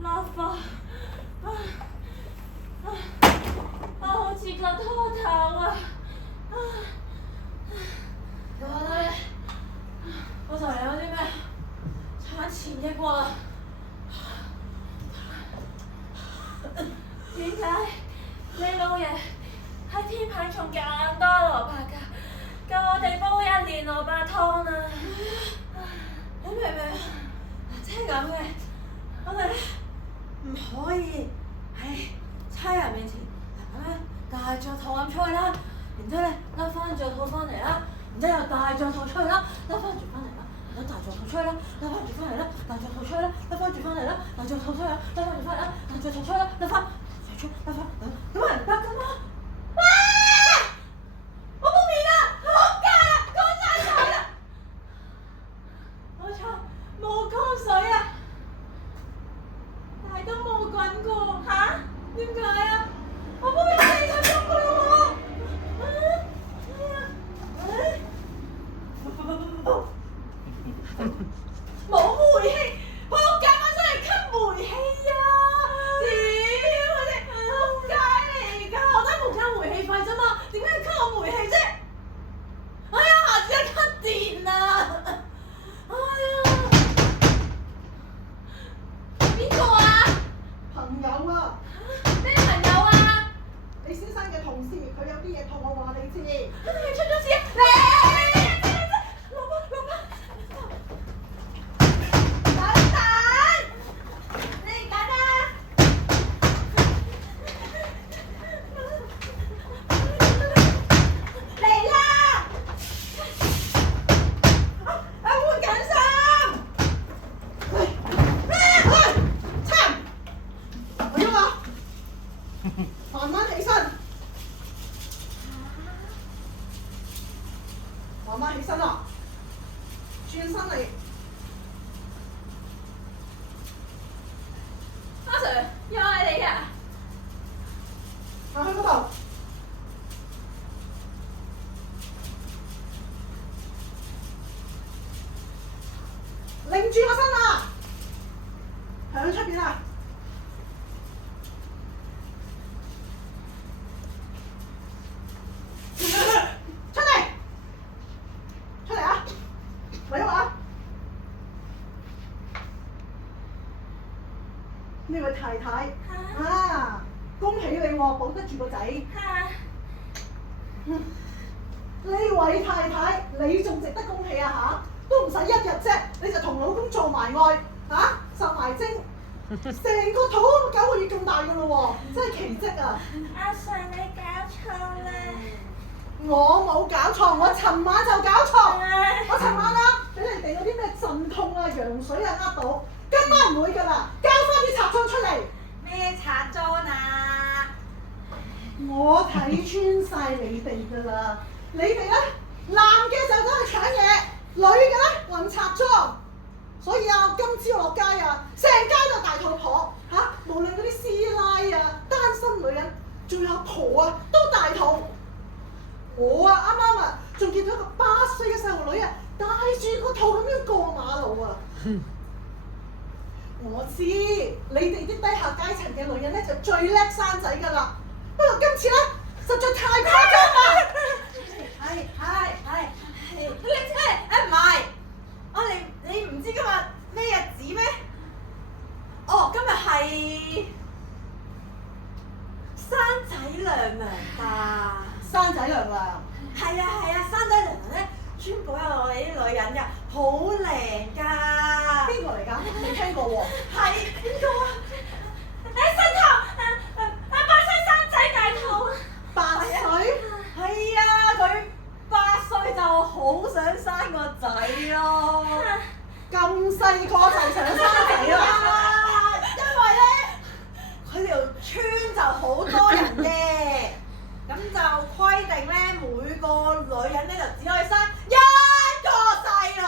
拉花，好似個禿頭啊！我就嚟有啲咩產前抑鬱啦。點解你老爺喺天棚仲咁多蘿蔔㗎？夠我哋煲1年蘿蔔湯啦！你明唔明啊？即係咁嘅，我哋咧唔可以喺差人面前咁樣大着肚咁出去啦，然之後咧甩翻着肚翻嚟啦，然之後又大着肚出去啦，甩翻住翻嚟啦，然之後大着肚出去啦，甩翻住翻嚟啦，大着肚出去啦，甩翻住翻嚟啦，大着肚出去啦，甩翻住翻嚟啦，大着肚出去啦，甩翻，咁係唔得噶嘛？啊！我冇面啊！仆街啊！乾晒水啦！冇錯，冇乾水啊！但係都冇滾過嚇？點解啊？我煲咗4個鐘㗎啦喎！冇煤氣，仆街！我真係吸煤氣啊！屌佢哋仆街嚟㗎！我都係冇交煤氣費啫嘛，點解要吸我煤氣啫？哎呀，下次一吸電啊！哎呀，邊個啊？朋友啊！咩朋友啊？李先生嘅同事，佢有啲嘢同我話你知。佢出咗事啊！嚟！慢慢起身，慢慢起身啦，轉身嚟。阿 Sir， 又係你啊！行去嗰度，擰住個身啊！響出邊啊！呢位太太啊，恭喜你喎，保得住個仔。呢位太太，你仲值得恭喜啊嚇！都唔使1日啫，你就同老公做埋愛嚇，受埋精，成個肚9個月咁大噶咯喎，真係奇蹟啊！阿 Sir， 你搞錯啦！我冇搞錯，我尋晚就搞錯。我尋晚啦，俾你哋嗰啲咩陣痛啊、羊水啊呃到，今晚唔會㗎啦，交翻啲賊裝出嚟。咩賊裝啊？我睇穿晒你哋㗎啦，你哋咧男嘅就走去搶嘢，女嘅咧揾賊裝。所以啊，今朝落街啊，成街都大肚婆嚇，無論嗰啲師奶啊、單身女人，仲有阿婆啊，都大肚。我啊啱啱啊，仲見到一個8歲嘅細路女啊，帶住個肚咁樣過馬路啊！我知你哋啲低下階層嘅女人咧就最叻生仔㗎啦，不過今次咧實在太誇張啦！你唔係啊？你唔知今日咩日子咩？哦，今日係生仔娘娘吧？生仔娘娘係啊，生仔娘娘咧專保佑我哋啲女人㗎，好靚㗎。邊個嚟㗎？未聽過喎。係邊個啊？新頭8歲生仔大肚。8歲？係啊，佢8歲就好想生個仔咯。咁細個就想生仔啦？因為咧，佢條村就好多人嘅，咁就規定咧每個女人咧就只可以生1個細路。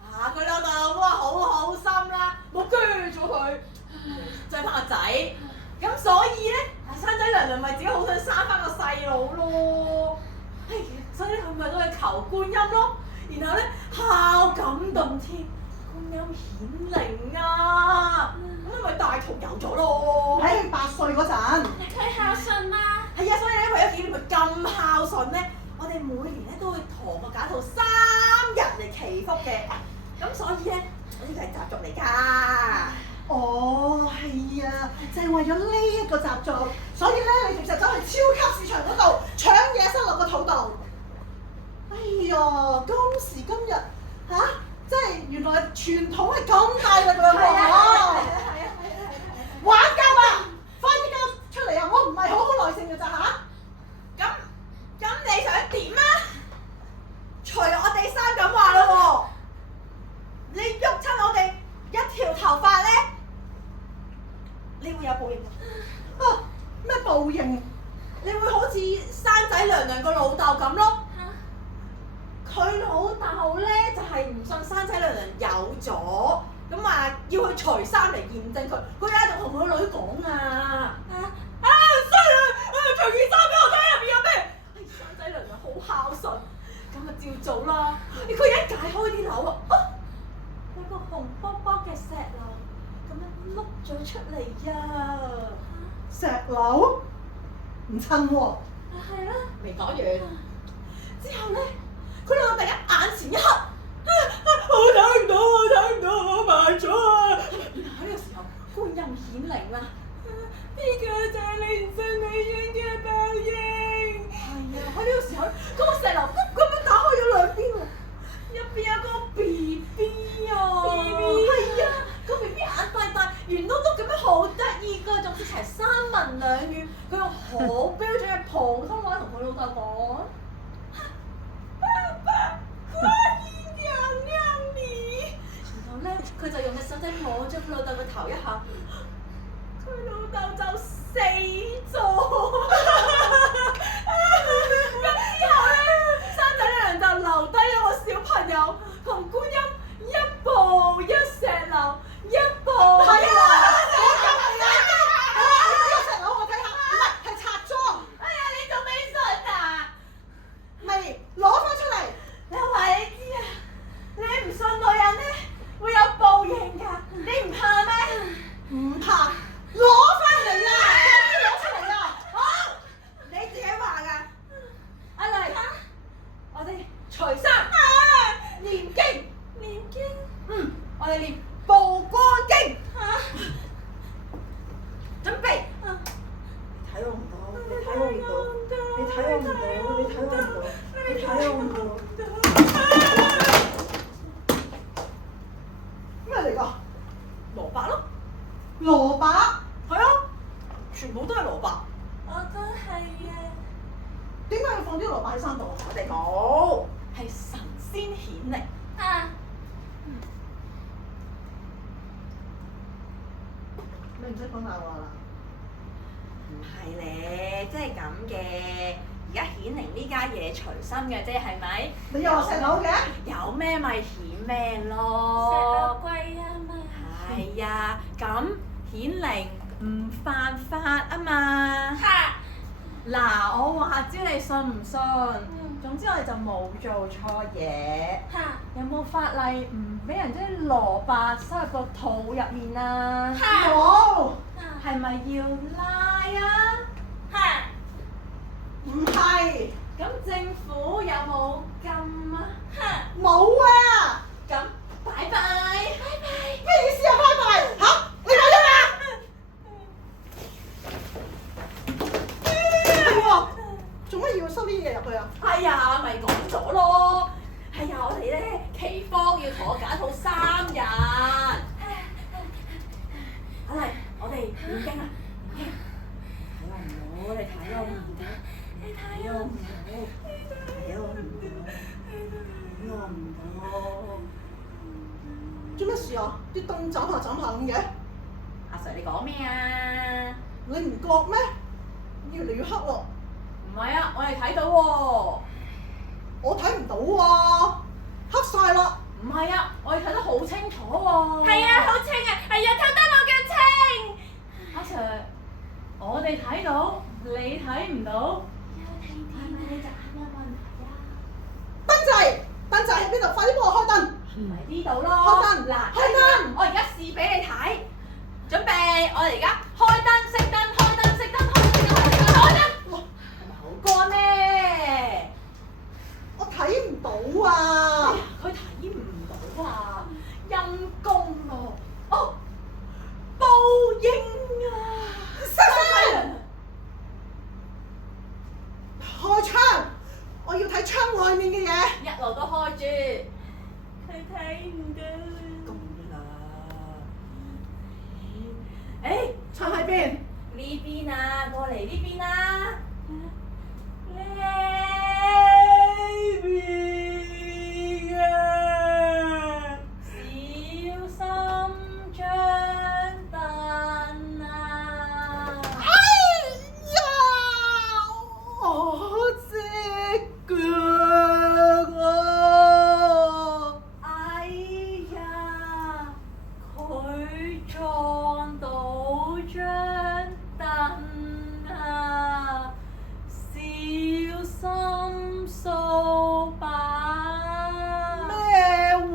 啊！佢老豆老母好好心啦，冇鋸咗佢，再生個仔。咁所以咧，生仔娘娘咪自己好想生翻個細佬咯。所以咧佢咪都去求觀音咯。然後咧孝感動天，觀音顯靈啊！咁咪大屠有咗咯。喺佢8歲嗰陣。佢孝順嗎？係啊，所以咧為咗紀念佢咁孝順咧，我哋每年咧都會陀個假兔3日嚟祈福嘅。咁所以咧，呢個係習俗嚟㗎。哦，係啊，就係為咗呢一個習俗，所以咧你哋就走去超級市場嗰度搶嘢塞落個肚度。哎呀，今時今日嚇，真係原來傳統係咁大力量喎！玩夠啦，快啲交出嚟啊！我唔係好耐性㗎咋嚇。咁你想點啊？隨我哋3咁話啦喎，你喐親我哋1條頭髮咧，你會有報應㗎。啊，咩報應？你會好似生仔娘娘個老豆咁咯。佢老豆咧就係唔信生仔娘娘有咗，咁話要去除衫嚟驗證佢。佢喺度同佢女講啊，衰啊！除件衫俾我睇入邊有咩？生仔娘娘好孝順，咁啊照做啦。佢一解開啲鈕啊，有個紅卜卜嘅石榴咁樣碌咗出嚟呀！石榴唔襯喎。係啦。未講完，之後咧，佢兩個突然間眼前一黑，我睇唔到，我盲咗啊！然後喺呢個時候，觀音顯靈啦，呢個就係你唔信女人嘅報應。係啊，喺呢個時候，嗰個石榴咁樣打開咗兩邊喎，入邊有個 B B 啊 ，BB 係啊，個 B B 眼大大，圓碌碌咁樣好得意㗎，仲識齊3文2語，佢用好標準嘅普通話同佢老豆講。然後咧，佢就用隻手仔摸咗佢老豆個頭一下，佢老豆就死咗。咁之後咧，生仔娘就留低咗個小朋友同觀音一步一石榴，一步係啊！一石榴我睇下，唔係係拆裝，哎呀，你仲未信啊？未攞翻出嚟。你話你知啊？你唔信女人咧會有報應㗎，你唔怕咩？唔怕，攞翻嚟啦！快啲攞出嚟啦！好，你自己話㗎。阿麗，我哋除衫，念經，念經。我哋念曝光經。準備。睇我唔到，你睇我唔到，你睇我唔到，你睇我唔到，你睇我唔到。咩嚟㗎？蘿蔔咯，蘿蔔。係啊，全部都係蘿蔔。我都係啊。點解要放啲蘿蔔喺衫度啊？我哋冇，係神仙顯靈。啊。你唔使講大話啦。唔係咧，即係咁嘅。而家顯靈呢家嘢隨身嘅啫，係咪？你又話石榴嘅？有咩咪顯咩石榴咯。貴啊嘛。係呀，咁顯靈唔犯法啊嘛。嚇！嗱，我話知你信唔信？總之我哋就冇做錯嘢。嚇！有冇法例唔俾人將啲蘿蔔塞入個肚入面啊？嚇！冇。係咪要拉啊？嚇！唔係。咁政府有冇禁啊？嚇！冇啊！咁拜拜。咩意思啊？拜拜嚇！你睇咗啦？係喎，做乜要收啲嘢入去啊？哎呀，咪講咗咯。係呀，我哋咧祈福要陀假兔3日。阿麗，我哋念經啊！睇我唔到，你睇我唔到，你睇我唔到，睇我唔到，睇我唔到。做乜事啊？啲燈斬下斬下咁嘅。阿 Sir，你講咩啊？你唔覺咩？越嚟越黑喎。唔係啊，我哋睇到喎。我睇唔到喎，黑晒啦。唔係啊，我哋睇得好清楚喎。係啊，好清啊！係啊，偷得我嘅清。阿 Sir，我哋睇到，你睇唔到。係咪你隻眼有問題啊？燈掣喺邊度？快啲幫我開燈！唔係呢度咯。開燈！嗱，開燈！邊？呢邊啊，過嚟呢邊啦。呢邊啊！小心張凳啊！哎呀，我隻腳啊！哎呀，佢撞到張凳啊！小心掃把。咩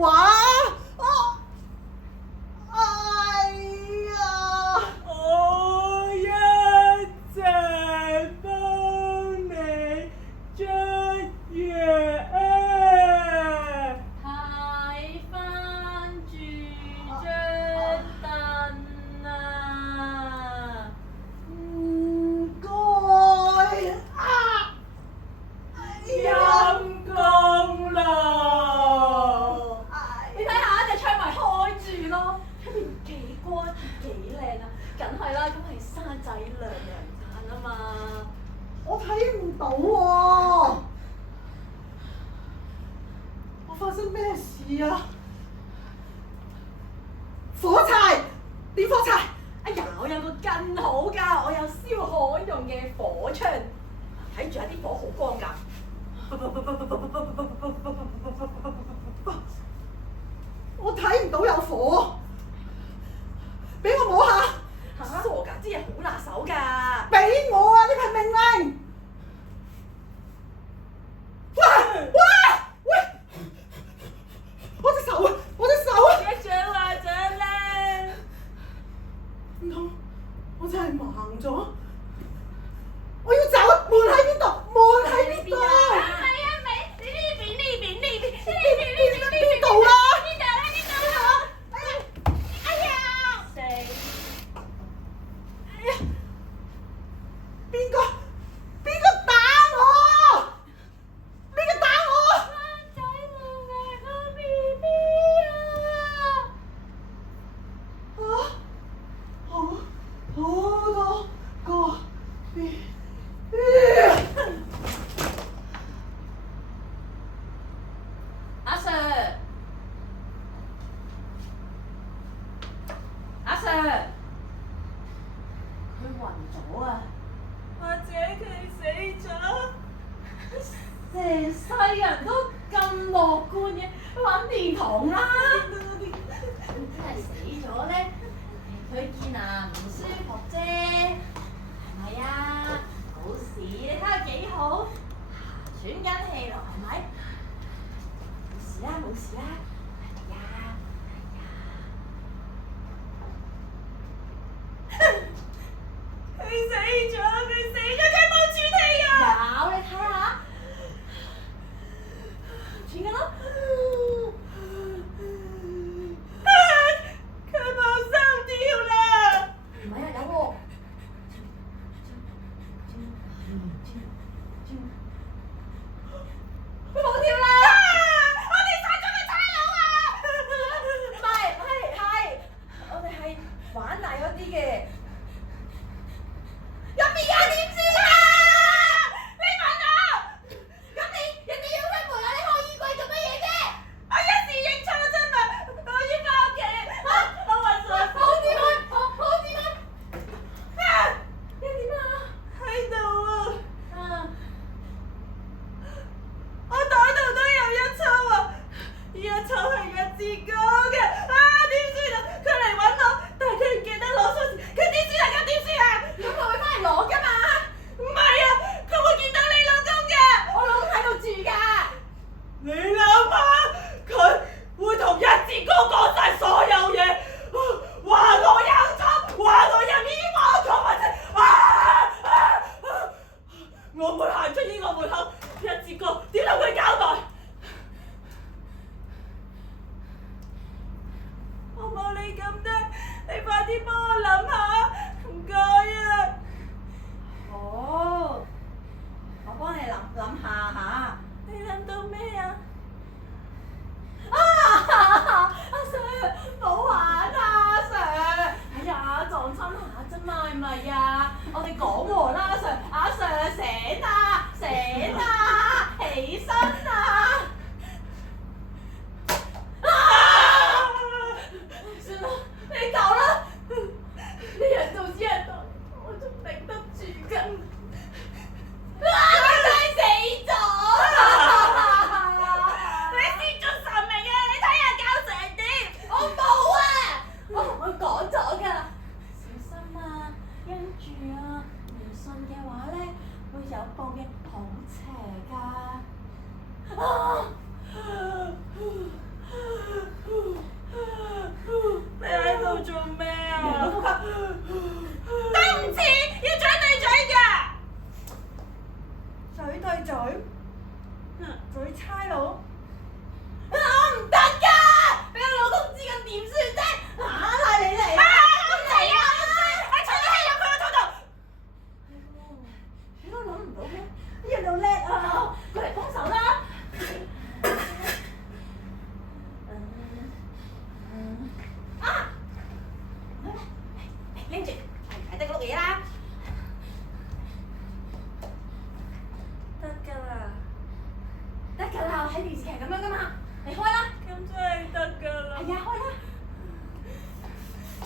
話？哎呀！我一直幫你捽藥啊！睇返住張凳啊！唔該啊！陰公咯！你睇下隻窗咪開住咯，出邊幾光幾靚啊！梗係啦，咁係生仔娘娘間啊嘛！我睇唔到喎，我發生咩事啊？火柴，點火柴？哎呀，我有個更好㗎，我有燒焊用嘅火槍，睇住啊啲火好光㗎。我睇唔到有火，俾我摸下。傻㗎，啲嘢好拿手㗎。俾我啊！呢係命令。喂！我隻手啊！一掌話掌咧，唔通我真係盲咗？我要走，門喺邊度？門喺邊度？係啊，咪呢邊邊度啊？哎呀！死！哎呀！邊個打我？邊個打我？仔娘娘個 BB 啊！好多個 BB。阿 Sir，阿 Sir，佢暈咗啊！或者佢死咗？成世人都咁樂觀嘅，揾電筒啦！點知係死咗咧？佢見啊唔舒服啫，係咪啊？冇事，你睇下幾好，喘緊氣咯，係咪？冇事啦，係呀，佢死咗，佢冇喘氣啊！有，你睇下，喘緊咯。佢冇心跳啦！唔係啊，有喎。佢冇跳啦！我哋殺咗個差佬啊！唔係，我哋係玩大嗰啲嘅。入邊有點算啊？你問我？咁人哋要出門啊！你開衣櫃做乜嘢啫？我一時認錯啫嘛，我要翻屋企。我暈咗。好點啊？你點啊？喺度啊！我袋度都有一抽啊！呢一抽係日字哥嘅，點算啊？佢嚟揾我，但係佢唔記得攞鎖匙，佢點算啊？咁點算啊？咁佢會翻嚟攞㗎嘛？唔係啊，佢會見到你老公嘅。我老公喺度住㗎。你諗下，佢會同日字哥講晒所有嘢，話我有錯，話我有面我錯乜啫？我會行出呢個門口，日字哥點同佢交代？我冇你咁叻，你快啲幫我諗下，唔該啊！好，我幫你諗下嚇。你諗到咩啊？阿 Sir，唔好玩啊，阿 Sir！哎呀，撞親下啫嘛，係咪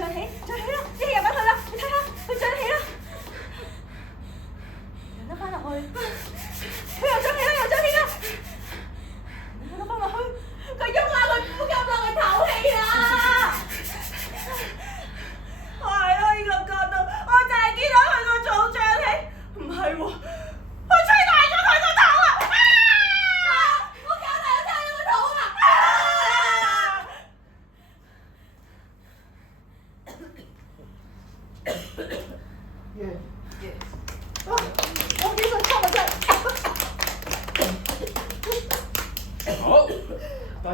脹起，脹起啦！一入翻去啦，你睇下，佢脹起啦，讓得翻落去，佢又脹起啦，又脹起啦，讓得翻落去，佢喐啦，佢呼吸啦，佢唞氣啦。係咯，呢個角度，我就係見到佢個肚脹起，唔係喎，佢吹大咗佢個頭啊！我搞大咗佢個肚啊！